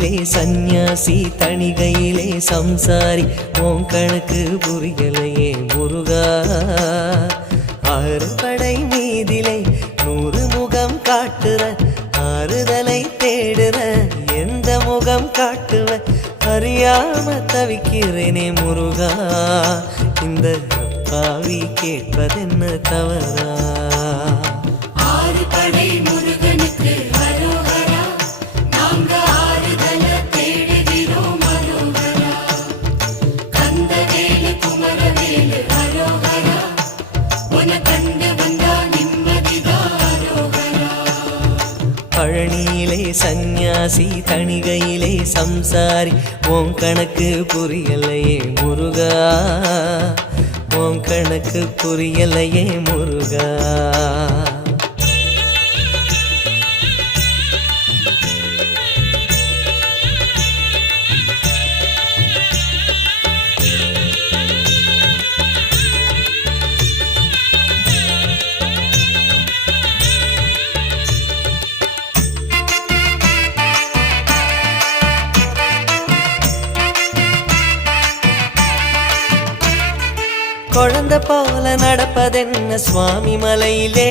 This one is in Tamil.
பழனியிலே சந்நியாசி தணிகையிலே சம்சாரி உன் கணக்கு புரியலையே முருகா ஆறு படை மீதிலே 100 முகம் காட்டுற ஆறுதலை தேடுற எந்த முகம் காட்டுவ அறியாம தவிக்கிறேனே முருகா இந்த அப்பாவி கேட்பதென்ன தவறா ஆறு படை முருகனுக்கு அரோகரா நாங்க ஆறுதல தேடுகிறோம் அரோகரா கந்தவேலு குமரவேலு அரோகரா உன கண்டு வந்தா நிம்மதிதான் அரோகரா பழனியிலே சந்நியாசி தணிகையிலே சம்சாரி உன் கணக்கு புரியலையே முருகா உன் கணக்கு புரியலையே முருகா குழந்தை போல நடப்பதென்ன சுவாமி மலையிலே